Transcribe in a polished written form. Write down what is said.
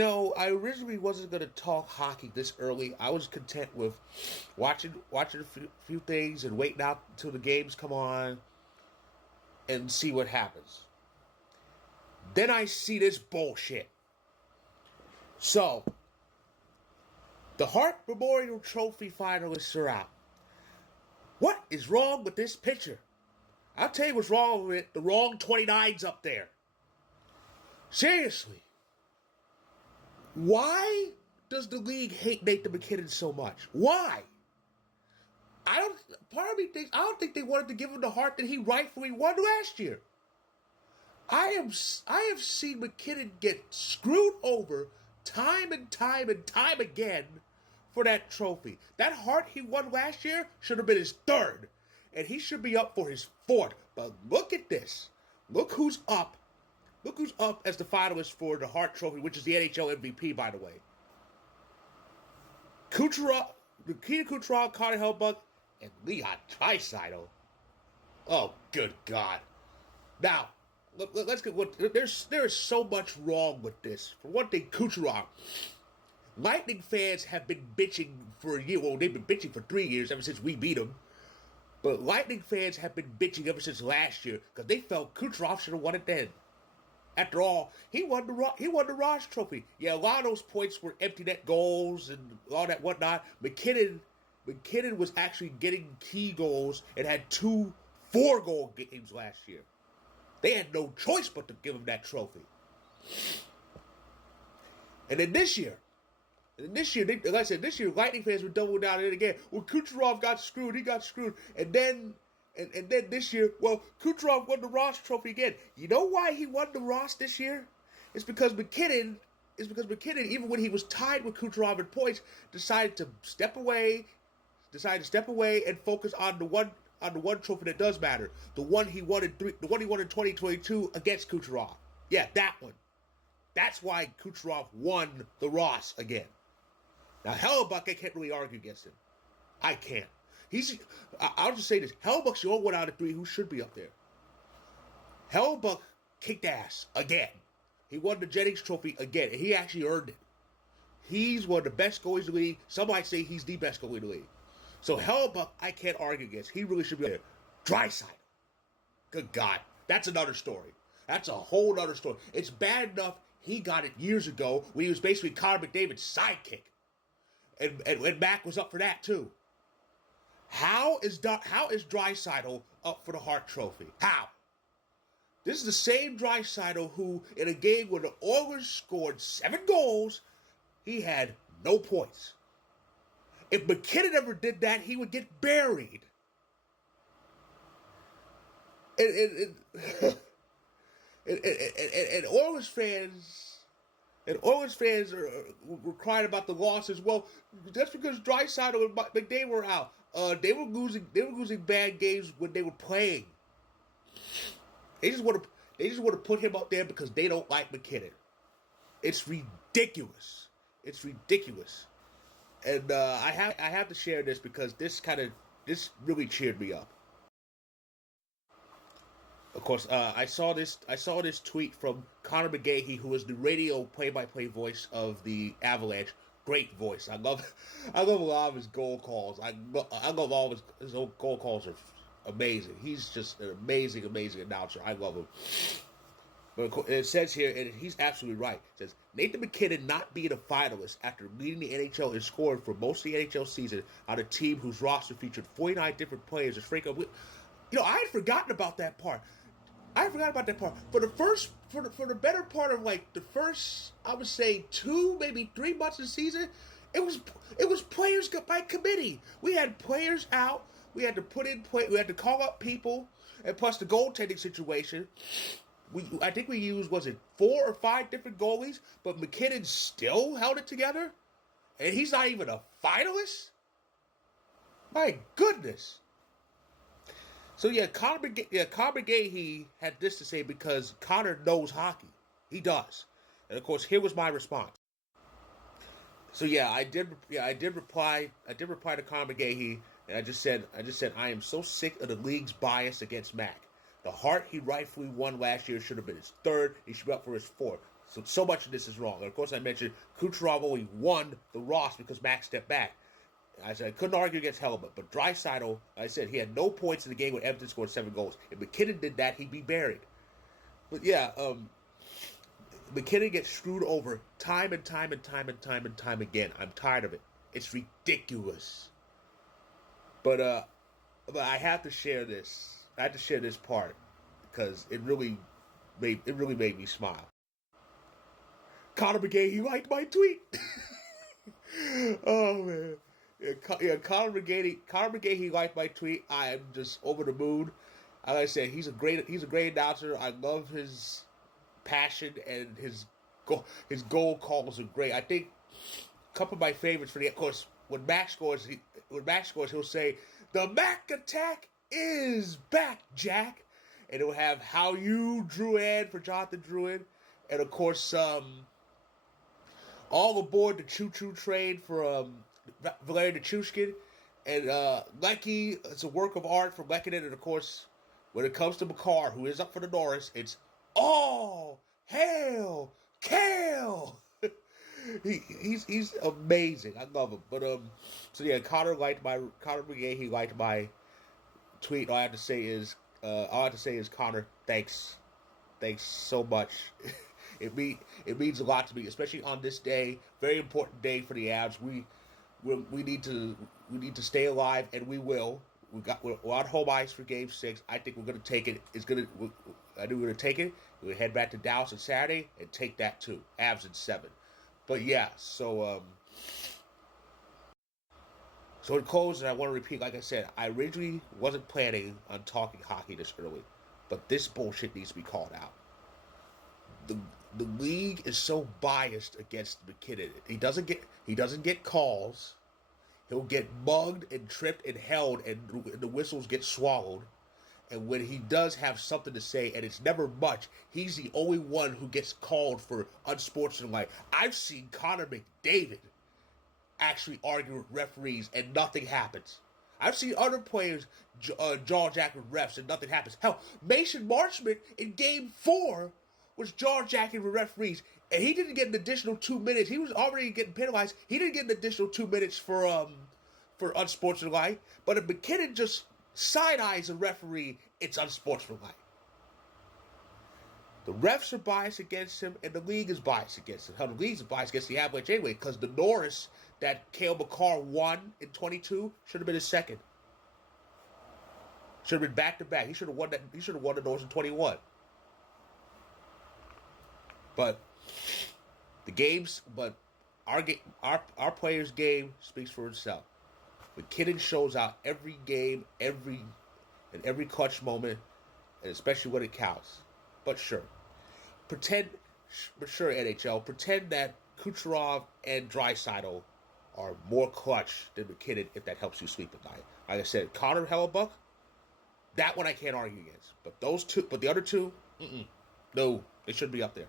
I originally wasn't going to talk hockey this early. I was content with watching a few things and waiting out until the games come on and see what happens. Then I see this bullshit. So, the Hart Memorial Trophy finalists are out. What is wrong with this picture? I'll tell you what's wrong with it. The wrong 29's up there. Seriously. Why does the league hate Nathan MacKinnon so much? Why? Part of me thinks, I don't think they wanted to give him the Hart that he rightfully won last year. I have seen MacKinnon get screwed over time and time and time again for that trophy. That Hart he won last year should have been his third, and he should be up for his fourth. But look at this. Look who's up. Look who's up as the finalist for the Hart Trophy, which is the NHL MVP, by the way. Nikita Kucherov, Connor Hellebuyck, and Leon Draisaitl. Oh, good God. Now, let's get what there is so much wrong with this. For one thing, Kucherov. Lightning fans have been bitching for a year. Well, they've been bitching for 3 years, ever since we beat them. But Lightning fans have been bitching ever since last year because they felt Kucherov should have won it then. After all, he won the Ross Trophy. Yeah, a lot of those points were empty net goals and all that whatnot. MacKinnon was actually getting key goals and had 2 4-goal games last year. They had no choice but to give him that trophy. And then this year, like I said, this year Lightning fans were doubling down on it again. Well, Kucherov got screwed. He got screwed, and then. And then this year, well, Kucherov won the Ross Trophy again. You know why he won the Ross this year? It's because MacKinnon, even when he was tied with Kucherov in points, decided to step away and focus on the one trophy that does matter, the one he won in 2022 against Kucherov. Yeah, that one. That's why Kucherov won the Ross again. Now Hellebuyck, I can't really argue against him. I can't. I'll just say this. Hellebuyck's the only one out of 3 who should be up there. Hellebuyck kicked ass again. He won the Jennings Trophy again, and he actually earned it. He's one of the best goalies in the league. Some might say he's the best goalie in the league. So Hellebuyck, I can't argue against. He really should be up there. Draisaitl. Good God. That's another story. That's a whole other story. It's bad enough he got it years ago when he was basically Connor McDavid's sidekick. And Mac was up for that, too. How is Draisaitl up for the Hart Trophy? How? This is the same Draisaitl who, in a game where the Oilers scored 7 goals, he had no points. If MacKinnon ever did that, he would get buried. And Oilers fans were crying about the losses. Well, that's because Draisaitl and McDavid were out. They were losing bad games when they were playing. They just want to put him up there because they don't like MacKinnon. It's ridiculous. And I have to share this because this really cheered me up. Of course, I saw this tweet from Connor McGahey, who is the radio play-by-play voice of the Avalanche. Great voice. I love a lot of his goal calls. I love all his goal calls are amazing. He's just an amazing announcer. I love him. But it says here, and he's absolutely right. It says, Nathan MacKinnon not being a finalist after leading the NHL in scoring for most of the NHL season on a team whose roster featured 49 different players is Franco. I had forgotten about that part. For the better part of like the first, I would say 2, maybe 3 months of the season, it was players by committee. We had players out. We had to we had to call up people, and plus the goaltending situation. I think we used 4 or 5 different goalies, but MacKinnon still held it together, and he's not even a finalist. My goodness. So Connor McGahey had this to say because Connor knows hockey. He does. And of course, here was my response. So I did reply to Connor McGahey, and I just said I am so sick of the league's bias against Mac. The Hart he rightfully won last year should have been his third. He should be up for his fourth. So much of this is wrong. And of course, I mentioned Kucherov only won the Ross because Max stepped back. I said I couldn't argue against Hellebuck, but Draisaitl, I said he had no points in the game when Edmonton scored 7 goals. If MacKinnon did that, he'd be buried. But yeah, MacKinnon gets screwed over time and time again. I'm tired of it. It's ridiculous. But I have to share this. I have to share this part because it really made me smile. Connor McGahey, he liked my tweet. Oh man. Connor McGahey, he liked my tweet. I am just over the moon. Like I said, he's a great announcer. I love his passion and his goal calls are great. I think a couple of my favorites for of course, when Max scores, he'll say, "The Mac attack is back, Jack," and it'll have "How you Druid" for Jonathan Druid, and of course, all aboard the Choo Choo train for Valeri Nichushkin, and Lecky. It's a work of art from Lehkonen, and of course, when it comes to Makar, who is up for the Norris, it's all hail Kale. He's amazing. I love him. But so yeah, Connor McGahey, he liked my tweet. All I have to say is Connor, thanks so much. It means a lot to me, especially on this day, very important day for the Avs. We need to stay alive, and we will. We're on home ice for Game 6. I think we're going to take it. I think we're going to take it. We'll head back to Dallas on Saturday and take that too. Avs in 7. But yeah, so in closing, I want to repeat, like I said, I originally wasn't planning on talking hockey this early, but this bullshit needs to be called out. The league is so biased against MacKinnon. He doesn't get calls. He'll get mugged and tripped and held, and the whistles get swallowed. And when he does have something to say, and it's never much, he's the only one who gets called for unsportsmanlike. I've seen Connor McDavid actually argue with referees, and nothing happens. I've seen other players jaw-jack with refs, and nothing happens. Hell, Mason Marchment in Game 4 was jaw-jacking with referees, and he didn't get an additional 2 minutes. He was already getting penalized. He didn't get an additional 2 minutes for unsportsmanlike. But if MacKinnon just side-eyes a referee, it's unsportsmanlike. The refs are biased against him, and the league is biased against him. Hell, the league is biased against the Avalanche anyway, because the Norris that Cale Makar won in 22 should have been his second. Should have been back-to-back. He should have won that. He should have won the Norris in 21. But our players' game speaks for itself. MacKinnon shows out every game, every clutch moment, and especially when it counts. But sure, NHL, pretend that Kucherov and Draisaitl are more clutch than MacKinnon, if that helps you sleep at night. Like I said, Connor Hellebuck, that one I can't argue against. But the other two, no, they shouldn't be up there.